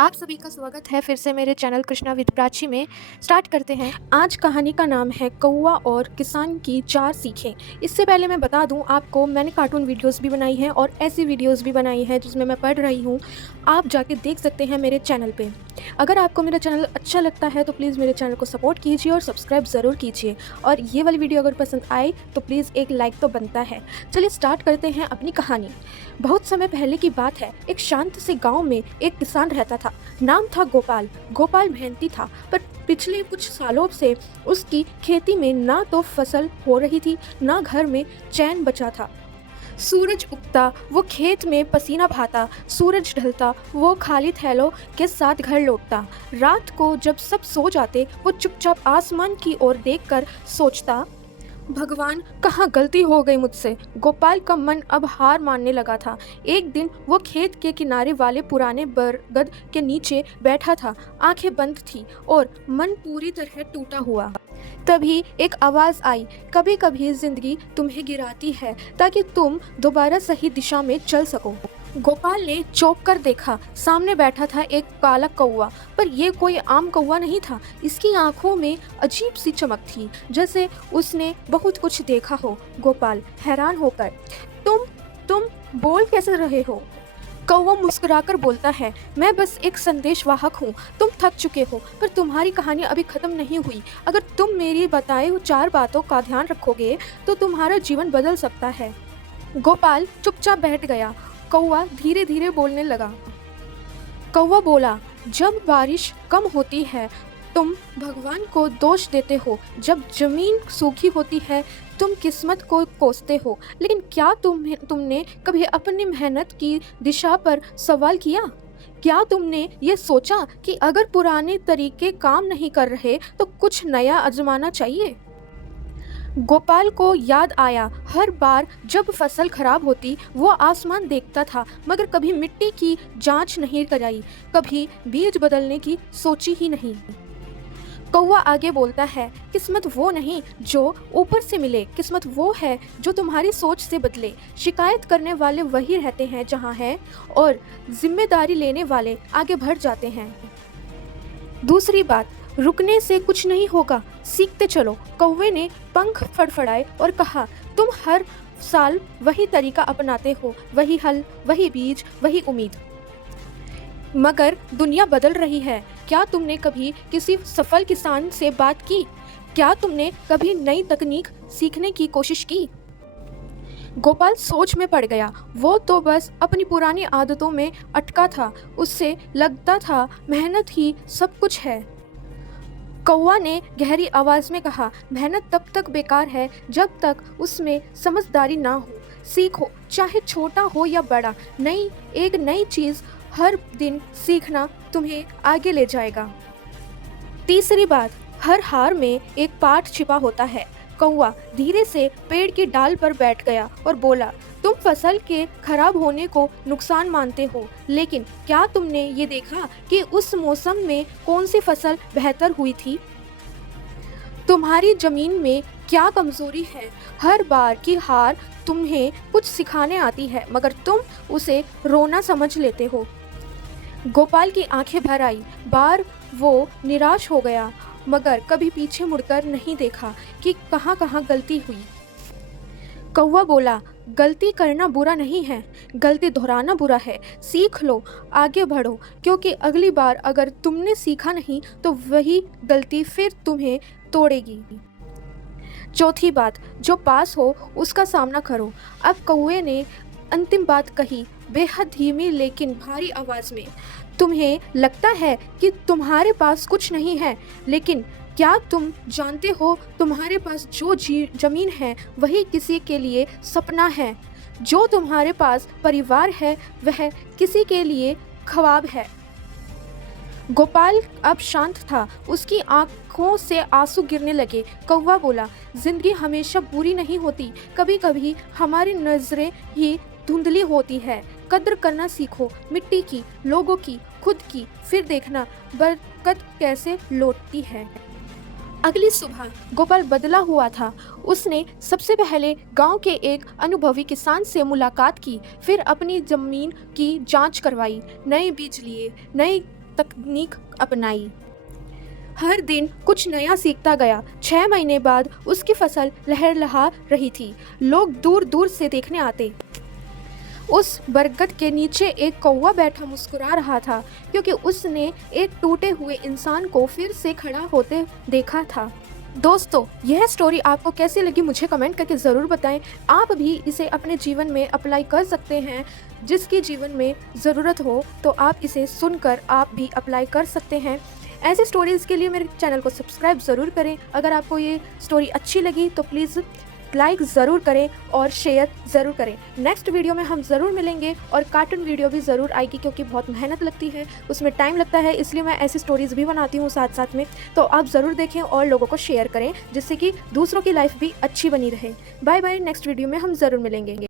आप सभी का स्वागत है फिर से मेरे चैनल कृष्णा विद प्राची में। स्टार्ट करते हैं। आज कहानी का नाम है कौवा और किसान की 4 सीखें। इससे पहले मैं बता दूं आपको, मैंने कार्टून वीडियोस भी बनाई हैं और ऐसी वीडियोस भी बनाई हैं जिसमें मैं पढ़ रही हूं। आप जाके देख सकते हैं मेरे चैनल पे। अगर आपको मेरा चैनल अच्छा लगता है तो प्लीज़ मेरे चैनल को सपोर्ट कीजिए और सब्सक्राइब ज़रूर कीजिए। और ये वाली वीडियो अगर पसंद आए तो प्लीज़ एक लाइक तो बनता है। चलिए स्टार्ट करते हैं अपनी कहानी। बहुत समय पहले की बात है। एक शांत से गांव में एक किसान रहता था। नाम था गोपाल। गोपाल मेहनती था, पर पिछले कुछ सालों से उसकी खेती में ना तो फसल हो रही थी, ना घर में चैन बचा था। सूरज उगता वो खेत में पसीना बहाता, सूरज ढलता वो खाली थैलों के साथ घर लौटता। रात को जब सब सो जाते वो चुपचाप आसमान की ओर देखकर सोचता, भगवान कहाँ गलती हो गई मुझसे। गोपाल का मन अब हार मानने लगा था। एक दिन वो खेत के किनारे वाले पुराने बरगद के नीचे बैठा था। आंखें बंद थी और मन पूरी तरह टूटा हुआ। तभी एक आवाज़ आई, कभी कभी जिंदगी तुम्हें गिराती है ताकि तुम दोबारा सही दिशा में चल सको। गोपाल ने चौंक कर देखा। सामने बैठा था एक काला कौवा, पर यह कोई आम कौवा नहीं था। इसकी आंखों में अजीब सी चमक थी, जैसे उसने बहुत कुछ देखा हो। गोपाल हैरान होकर, तुम बोल कैसे रहे हो? कौवा मुस्कुराकर बोलता है, मैं बस एक संदेशवाहक हूँ। तुम थक चुके हो, पर तुम्हारी कहानी अभी खत्म नहीं हुई। अगर तुम मेरी बताए 4 बातों का ध्यान रखोगे तो तुम्हारा जीवन बदल सकता है। गोपाल चुपचाप बैठ गया। कौवा धीरे धीरे बोलने लगा। कौवा बोला, जब बारिश कम होती है तुम भगवान को दोष देते हो, जब जमीन सूखी होती है तुम किस्मत को कोसते हो, लेकिन क्या तुमने कभी अपनी मेहनत की दिशा पर सवाल किया? क्या तुमने ये सोचा कि अगर पुराने तरीके काम नहीं कर रहे तो कुछ नया आजमाना चाहिए? गोपाल को याद आया, हर बार जब फसल खराब होती वो आसमान देखता था, मगर कभी मिट्टी की जांच नहीं कराई, कभी बीज बदलने की सोची ही नहीं। कौवा आगे बोलता है, किस्मत वो नहीं जो ऊपर से मिले, किस्मत वो है जो तुम्हारी सोच से बदले। शिकायत करने वाले वही रहते हैं जहाँ है, और जिम्मेदारी लेने वाले आगे बढ़ जाते हैं। दूसरी बात, रुकने से कुछ नहीं होगा, सीखते चलो। कौवे ने पंख फड़फड़ाए और कहा, तुम हर साल वही तरीका अपनाते हो, वही हल, वही बीज, वही उम्मीद। मगर दुनिया बदल रही है। क्या तुमने कभी किसी सफल किसान से बात की? क्या तुमने कभी नई तकनीक सीखने की कोशिश की? गोपाल सोच में पड़ गया। वो तो बस अपनी पुरानी आदतों में अटका था। उससे लगता था मेहनत ही सब कुछ है। कौवा ने गहरी आवाज में कहा, मेहनत तब तक बेकार है जब तक उसमें समझदारी ना हो। सीखो, चाहे छोटा हो या बड़ा, एक नई चीज हर दिन सीखना तुम्हें आगे ले जाएगा। तीसरी बात, हर हार में एक पाठ छिपा होता है। कौवा धीरे से पेड़ की डाल पर बैठ गया और बोला, तुम फसल के खराब होने को नुकसान मानते हो, लेकिन क्या तुमने ये देखा कि उस मौसम में कौन सी फसल बेहतर हुई थी? तुम्हारी जमीन में क्या कमजोरी है? हर बार की हार तुम्हें कुछ सिखाने आती है, मगर तुम उसे रोना समझ लेते हो। गोपाल की आंखें भर आई। बार वो निराश हो गया, मगर कभी पीछे मुड़कर नहीं देखा कि कहाँ कहाँ गलती हुई। कौवा बोला, गलती करना बुरा नहीं है, गलती दोहराना बुरा है। सीख लो, आगे बढ़ो, क्योंकि अगली बार अगर तुमने सीखा नहीं तो वही गलती फिर तुम्हें तोड़ेगी। चौथी बात, जो पास हो उसका सामना करो। अब कौवे ने अंतिम बात कही, बेहद धीमी लेकिन भारी आवाज में। तुम्हें लगता है कि तुम्हारे पास कुछ नहीं है, लेकिन क्या तुम जानते हो तुम्हारे पास जो जमीन है वही किसी के लिए सपना है। जो तुम्हारे पास परिवार है वह किसी के लिए ख्वाब है। गोपाल अब शांत था। उसकी आंखों से आंसू गिरने लगे। कौवा बोला, जिंदगी हमेशा बुरी नहीं होती, कभी कभी हमारी नजरें ही धुंधली होती है। कद्र करना सीखो, मिट्टी की, लोगों की, खुद की, फिर देखना बरकत कैसे लौटती है। अगली सुबह गोपाल बदला हुआ था। उसने सबसे पहले गांव के एक अनुभवी किसान से मुलाकात की, फिर अपनी जमीन की जांच करवाई, नए बीज लिए, नई तकनीक अपनाई। हर दिन कुछ नया सीखता गया। 6 महीने बाद उसकी फसल लहलहा रही थी। लोग दूर दूर से देखने आते। उस बरगद के नीचे एक कौवा बैठा मुस्कुरा रहा था, क्योंकि उसने एक टूटे हुए इंसान को फिर से खड़ा होते देखा था। दोस्तों, यह स्टोरी आपको कैसी लगी मुझे कमेंट करके ज़रूर बताएं। आप भी इसे अपने जीवन में अप्लाई कर सकते हैं। जिसकी जीवन में ज़रूरत हो तो आप इसे सुनकर आप भी अप्लाई कर सकते हैं। ऐसी स्टोरीज़ के लिए मेरे चैनल को सब्सक्राइब ज़रूर करें। अगर आपको ये स्टोरी अच्छी लगी तो प्लीज़ लाइक ज़रूर करें और शेयर ज़रूर करें। नेक्स्ट वीडियो में हम ज़रूर मिलेंगे और कार्टून वीडियो भी ज़रूर आएगी, क्योंकि बहुत मेहनत लगती है, उसमें टाइम लगता है, इसलिए मैं ऐसी स्टोरीज़ भी बनाती हूँ साथ साथ में। तो आप ज़रूर देखें और लोगों को शेयर करें, जिससे कि दूसरों की लाइफ भी अच्छी बनी रहे। बाय बाय, नेक्स्ट वीडियो में हम ज़रूर मिलेंगे।